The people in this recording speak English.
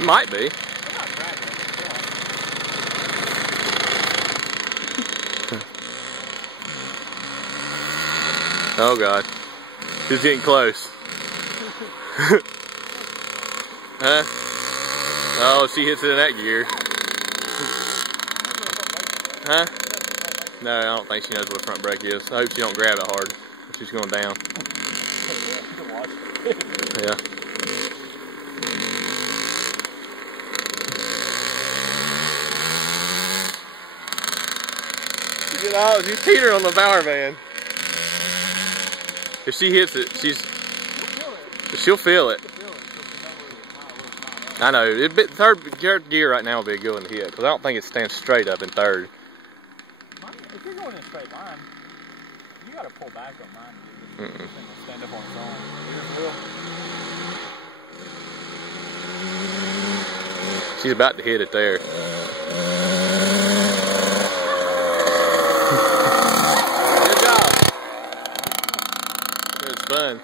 It might be. Oh God, he's getting close. Huh? Oh, she hits it in that gear. Huh? No, I don't think she knows what a front brake is. I hope she don't grab it hard. She's going down. Yeah. She's teetering on the power band. If she hits it, she'll feel it. I know. Third gear right now will be a good one to hit because I don't think it stands straight up in third. If you're going in a straight line, you got to pull back on mine. Stand up on its own. She's about to hit it there. Good job. It was fun.